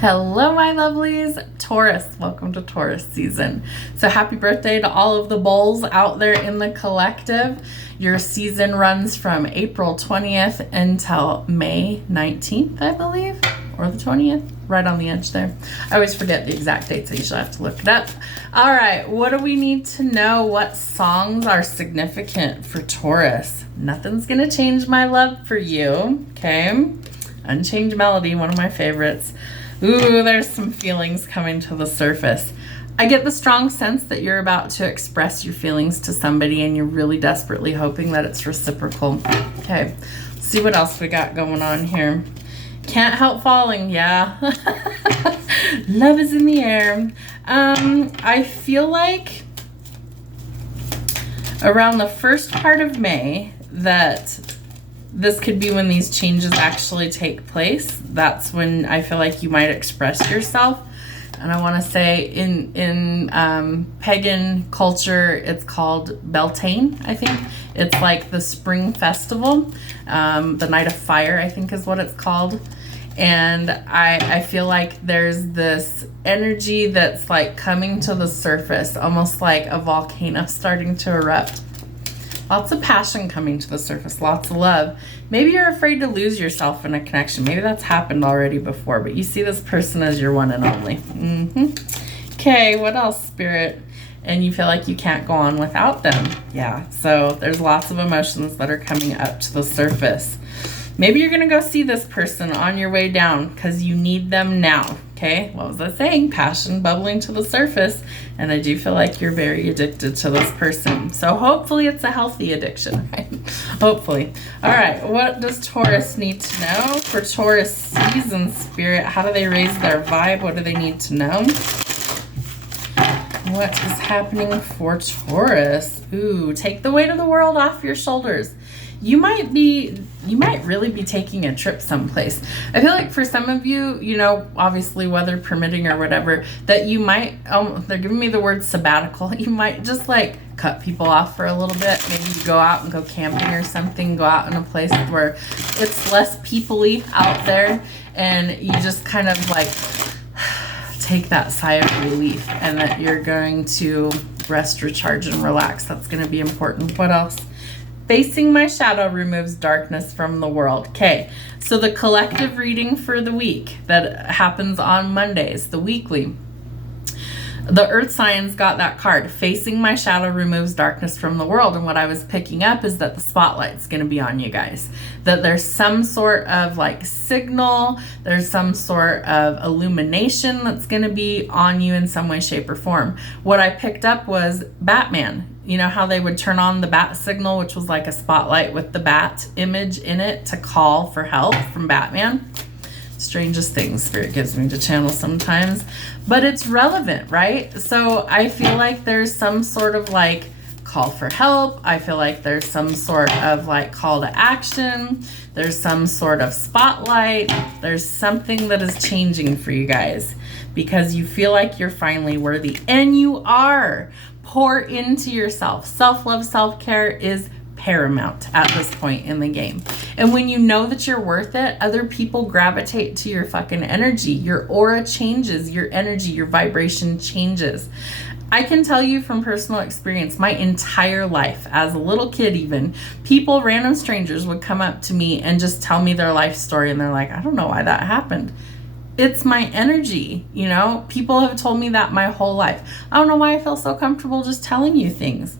Hello, my lovelies. Taurus, welcome to Taurus season. So happy birthday to all of the bulls out there in the collective. Your season runs from April 20th until May 19th, I believe, or the 20th, right on the edge there. I always forget the exact dates. I usually have to look it up. All right, what do we need to know? What songs are significant for Taurus? Nothing's gonna change my love for you, okay? Unchanged Melody, one of my favorites. Ooh, there's some feelings coming to the surface. I get the strong sense that you're about to express your feelings to somebody and you're really desperately hoping that it's reciprocal. Okay, let's see what else we got going on here. Can't help falling, yeah. Love is in the air. I feel like around the first part of May that this could be when these changes actually take place. That's when I feel like you might express yourself. And I want to say in pagan culture, it's called Beltane, I think. It's like the spring festival. The Night of Fire, I think is what it's called. And I feel like there's this energy that's like coming to the surface, almost like a volcano starting to erupt. Lots of passion coming to the surface, lots of love. Maybe you're afraid to lose yourself in a connection. Maybe that's happened already before, but you see this person as your one and only. Okay, what else, Spirit? And you feel like you can't go on without them. Yeah, so there's lots of emotions that are coming up to the surface. Maybe you're gonna go see this person on your way down because you need them now. Okay, what was I saying? Passion bubbling to the surface. And I do feel like you're very addicted to this person. So hopefully it's a healthy addiction, right? Hopefully. All right, what does Taurus need to know for Taurus season, Spirit? How do they raise their vibe? What do they need to know? What is happening for Taurus? Ooh, take the weight of the world off your shoulders. You might really be taking a trip someplace. I feel like for some of you, you know, obviously weather permitting or whatever, that you might, they're giving me the word sabbatical. You might just like cut people off for a little bit. Maybe you go out and go camping or something, go out in a place where it's less people-y out there and you just kind of like take that sigh of relief and that you're going to rest, recharge, and relax. That's going to be important. What else? Facing my shadow removes darkness from the world. Okay, so the collective reading for the week that happens on Mondays, the weekly, the earth signs got that card. Facing my shadow removes darkness from the world. And what I was picking up is that the spotlight's going to be on you guys. That there's some sort of like signal, there's some sort of illumination that's going to be on you in some way, shape, or form. What I picked up was Batman. You know how they would turn on the bat signal, which was like a spotlight with the bat image in it to call for help from Batman. Strangest things Spirit gives me to channel sometimes, but it's relevant, right? So I feel like there's some sort of like call for help. I feel like there's some sort of like call to action. There's some sort of spotlight. There's something that is changing for you guys because you feel like you're finally worthy, and you are. Pour into yourself. Self-love, self-care is paramount at this point in the game. And when you know that you're worth it, other people gravitate to your fucking energy. Your aura changes, your energy, your vibration changes. I can tell you from personal experience, my entire life, as a little kid even, people, random strangers would come up to me and just tell me their life story and they're like, I don't know why that happened. It's my energy, you know? People have told me that my whole life. I don't know why I feel so comfortable just telling you things.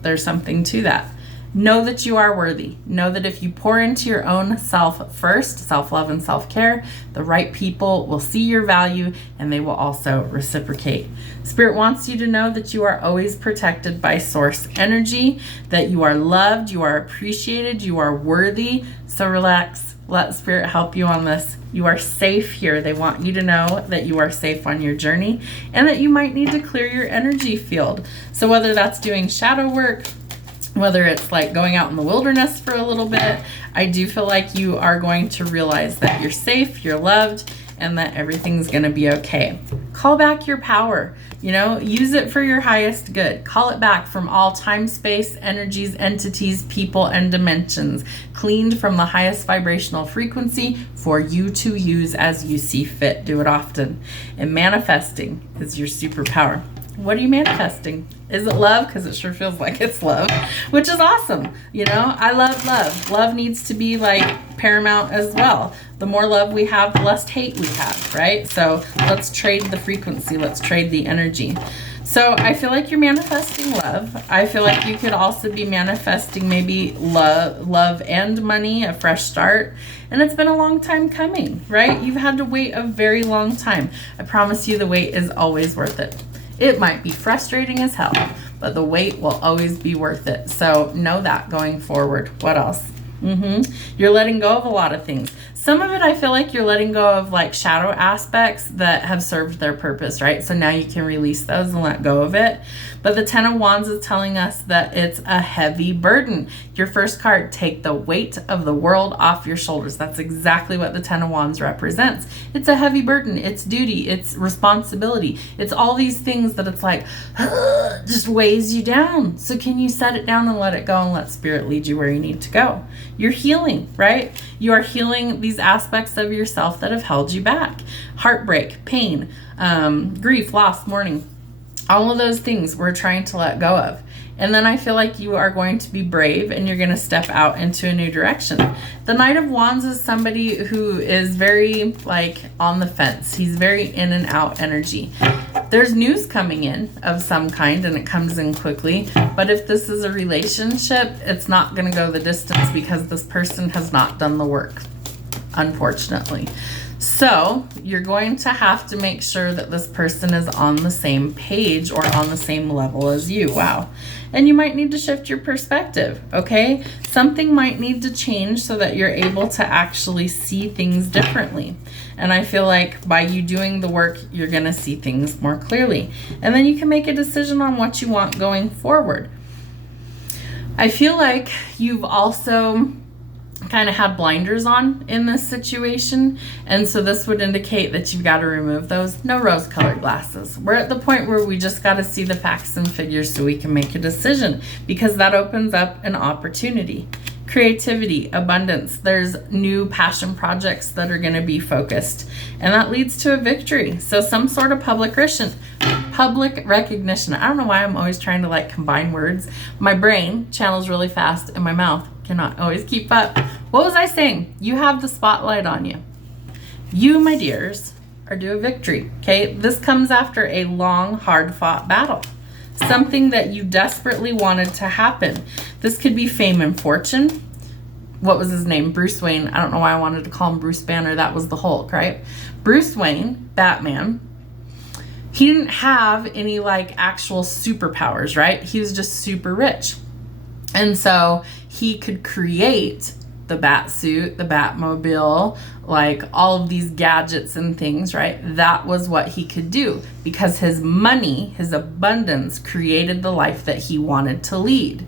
There's something to that. Know that you are worthy. Know that if you pour into your own self first, self-love and self-care, the right people will see your value and they will also reciprocate. Spirit wants you to know that you are always protected by source energy, that you are loved, you are appreciated, you are worthy. So relax. Let Spirit help you on this. You are safe here. They want you to know that you are safe on your journey and that you might need to clear your energy field. So whether that's doing shadow work, whether it's like going out in the wilderness for a little bit, I do feel like you are going to realize that you're safe, you're loved, and that everything's going to be okay. Call back your power, you know, use it for your highest good. Call it back from all time, space, energies, entities, people, and dimensions, cleaned from the highest vibrational frequency for you to use as you see fit. Do it often. And manifesting is your superpower. What are you manifesting? Is it love? Because it sure feels like it's love, which is awesome. You know, I love love. Love needs to be like paramount as well. The more love we have, the less hate we have, right? So let's trade the frequency. Let's trade the energy. So I feel like you're manifesting love. I feel like you could also be manifesting maybe love and money, a fresh start. And it's been a long time coming, right? You've had to wait a very long time. I promise you the wait is always worth it. It might be frustrating as hell, but the wait will always be worth it. So know that going forward. What else? You're letting go of a lot of things. Some of it, I feel like you're letting go of like shadow aspects that have served their purpose, right? So now you can release those and let go of it. But the Ten of Wands is telling us that it's a heavy burden. Your first card, take the weight of the world off your shoulders. That's exactly what the Ten of Wands represents. It's a heavy burden. It's duty. It's responsibility. It's all these things that it's like, just weighs you down. So can you set it down and let it go and let spirit lead you where you need to go? You're healing, right? You are healing these aspects of yourself that have held you back. Heartbreak, pain, grief, loss, mourning, all of those things we're trying to let go of. And then I feel like you are going to be brave and you're going to step out into a new direction. The Knight of Wands is somebody who is very like on the fence. He's very in and out energy. There's news coming in of some kind and it comes in quickly. But if this is a relationship, it's not going to go the distance because this person has not done the work, unfortunately. So you're going to have to make sure that this person is on the same page or on the same level as you. Wow. And you might need to shift your perspective, okay? Something might need to change so that you're able to actually see things differently. And I feel like by you doing the work, you're going to see things more clearly. And then you can make a decision on what you want going forward. I feel like you've also kind of had blinders on in this situation, and so this would indicate that you've got to remove those. No rose-colored glasses. We're at the point where we just got to see the facts and figures so we can make a decision, because that opens up an opportunity. Creativity, abundance. There's new passion projects that are going to be focused, and that leads to a victory. So some sort of public recognition. I don't know why I'm always trying to like combine words. My brain channels really fast and my mouth cannot always keep up. What was I saying? You have the spotlight on you. You, my dears, are due a victory, okay? This comes after a long, hard-fought battle. Something that you desperately wanted to happen. This could be fame and fortune. What was his name? Bruce Wayne. I don't know why I wanted to call him Bruce Banner. That was the Hulk, right? Bruce Wayne, Batman, he didn't have any like actual superpowers, right? He was just super rich. And so he could create the bat suit, the Batmobile, like all of these gadgets and things, right? That was what he could do because his money, his abundance created the life that he wanted to lead.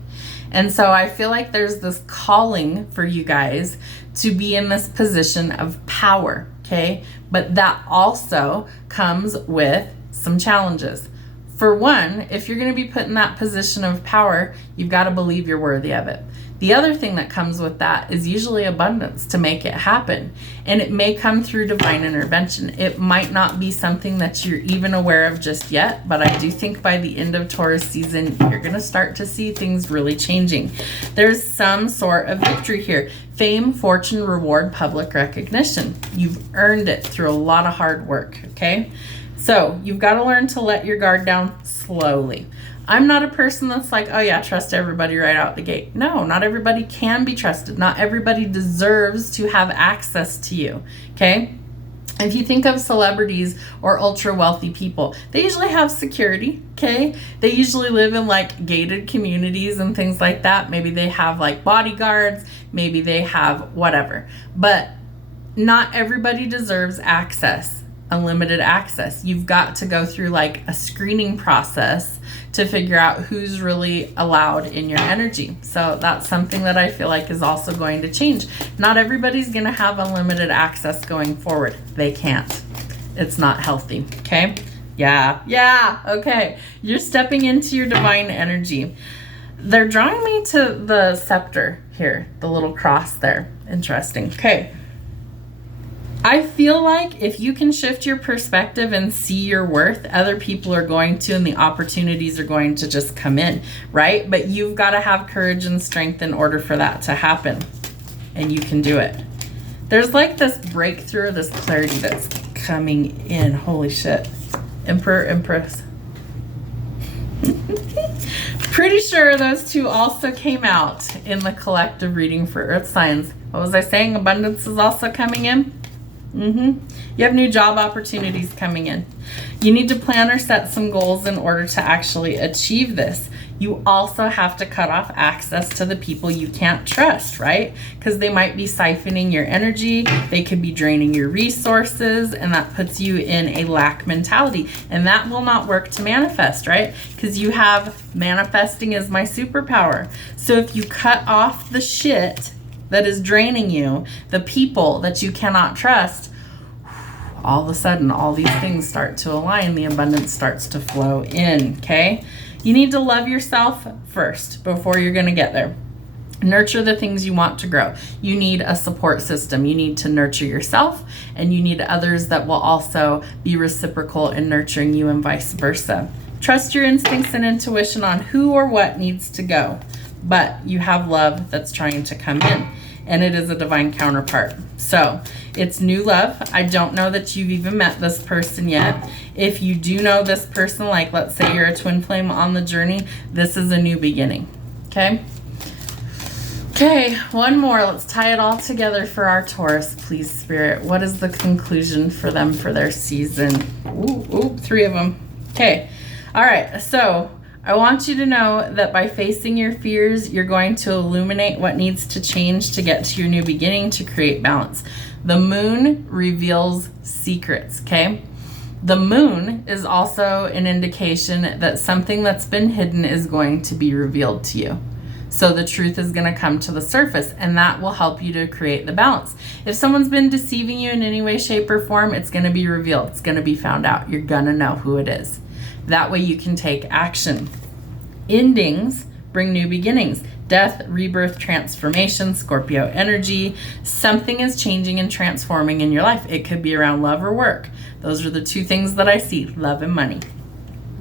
And so I feel like there's this calling for you guys to be in this position of power, okay? But that also comes with some challenges. For one, if you're going to be put in that position of power, you've got to believe you're worthy of it. The other thing that comes with that is usually abundance to make it happen. And it may come through divine intervention. It might not be something that you're even aware of just yet, but I do think by the end of Taurus season, you're going to start to see things really changing. There's some sort of victory here. Fame, fortune, reward, public recognition. You've earned it through a lot of hard work, okay? So you've got to learn to let your guard down slowly. I'm not a person that's like, oh yeah, trust everybody right out the gate. No, not everybody can be trusted. Not everybody deserves to have access to you, okay? If you think of celebrities or ultra wealthy people, they usually have security, okay? They usually live in like gated communities and things like that. Maybe they have like bodyguards, maybe they have whatever. But not everybody deserves access, unlimited access. You've got to go through like a screening process to figure out who's really allowed in your energy. So that's something that I feel like is also going to change. Not everybody's going to have unlimited access going forward. They can't. It's not healthy, okay? Yeah. Okay. You're stepping into your divine energy. They're drawing me to the scepter here, the little cross there. Interesting. Okay. I feel like if you can shift your perspective and see your worth, other people are going to, and the opportunities are going to just come in, right? But you've got to have courage and strength in order for that to happen. And you can do it. There's like this breakthrough, this clarity that's coming in. Holy shit. Emperor, Empress. Pretty sure those two also came out in the collective reading for Earth signs. What was I saying? Abundance is also coming in. You have new job opportunities coming in. You need to plan or set some goals in order to actually achieve this. You also have to cut off access to the people you can't trust, right? Because they might be siphoning your energy, they could be draining your resources, and that puts you in a lack mentality. And that will not work to manifest, right? Because you have manifesting as my superpower. So if you cut off the shit that is draining you, the people that you cannot trust, all of a sudden, all these things start to align. The abundance starts to flow in, okay? You need to love yourself first before you're going to get there. Nurture the things you want to grow. You need a support system. You need to nurture yourself, and you need others that will also be reciprocal in nurturing you and vice versa. Trust your instincts and intuition on who or what needs to go, but you have love that's trying to come in, and it is a divine counterpart. So it's new love. I don't know that you've even met this person yet. If you do know this person, like let's say you're a twin flame on the journey, this is a new beginning. Okay. Okay, one more. Let's tie it all together for our Taurus, please, Spirit. What is the conclusion for them for their season? Ooh, 3 of them. Okay. All right. So I want you to know that by facing your fears, you're going to illuminate what needs to change to get to your new beginning to create balance. The moon reveals secrets, okay? The moon is also an indication that something that's been hidden is going to be revealed to you. So the truth is going to come to the surface, and that will help you to create the balance. If someone's been deceiving you in any way, shape, or form, it's going to be revealed. It's going to be found out. You're going to know who it is. That way you can take action. Endings bring new beginnings. Death, rebirth, transformation, Scorpio energy. Something is changing and transforming in your life. It could be around love or work. Those are the 2 things that I see, love and money.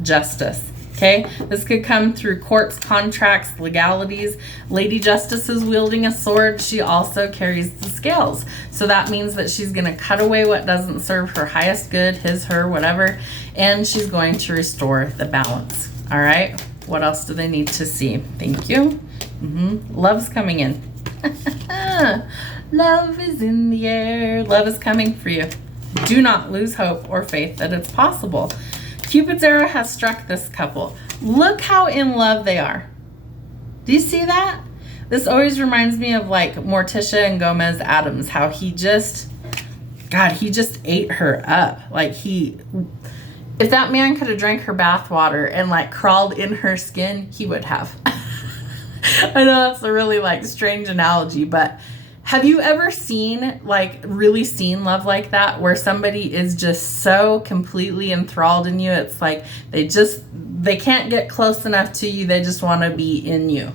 Justice. Okay, this could come through courts, contracts, legalities. Lady Justice is wielding a sword. She also carries the scales. So that means that she's going to cut away what doesn't serve her highest good, his, her, whatever, and she's going to restore the balance. All right, what else do they need to see? Thank you. Love's coming in. Love is in the air. Love is coming for you. Do not lose hope or faith that it's possible. Cupid's arrow has struck this couple. Look how in love they are. Do you see that? This always reminds me of like Morticia and Gomez Adams, how he just ate her up. Like if that man could have drank her bathwater and like crawled in her skin, he would have. I know that's a really like strange analogy, but have you ever really seen love like that, where somebody is just so completely enthralled in you? It's like they can't get close enough to you. They just want to be in you.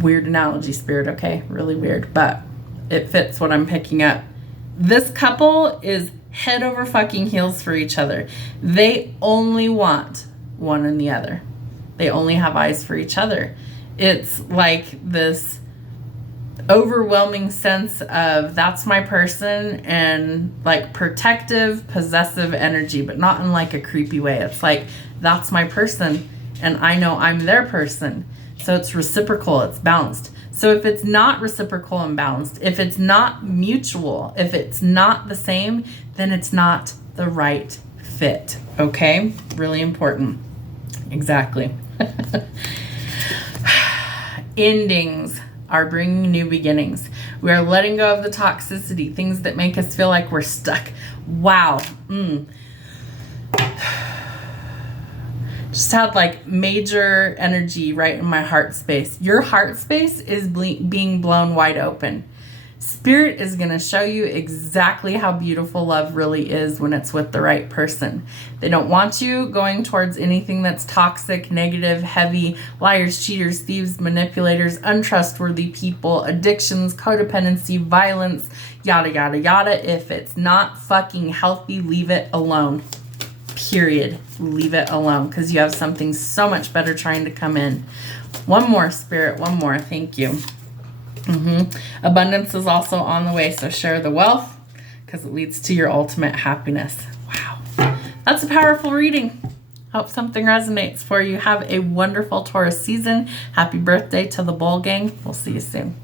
Weird analogy, Spirit, okay? Really weird, but it fits what I'm picking up. This couple is head over fucking heels for each other. They only want one and the other. They only have eyes for each other. It's like this overwhelming sense of that's my person, and like protective, possessive energy, but not in like a creepy way. It's like that's my person and I know I'm their person. So it's reciprocal, it's balanced. So if it's not reciprocal and balanced, if it's not mutual, if it's not the same, then it's not the right fit. Okay? Really important. Exactly. Endings are bringing new beginnings. We are letting go of the toxicity, things that make us feel like we're stuck. Wow. Just had like major energy right in my heart space. Your heart space is being blown wide open. Spirit is going to show you exactly how beautiful love really is when it's with the right person. They don't want you going towards anything that's toxic, negative, heavy, liars, cheaters, thieves, manipulators, untrustworthy people, addictions, codependency, violence, yada, yada, yada. If it's not fucking healthy, leave it alone. Period. Leave it alone, because you have something so much better trying to come in. One more, Spirit. One more. Thank you. Abundance is also on the way, so share the wealth because it leads to your ultimate happiness. Wow. That's a powerful reading. Hope something resonates for you. Have a wonderful Taurus season. Happy birthday to the Bull Gang. We'll see you soon.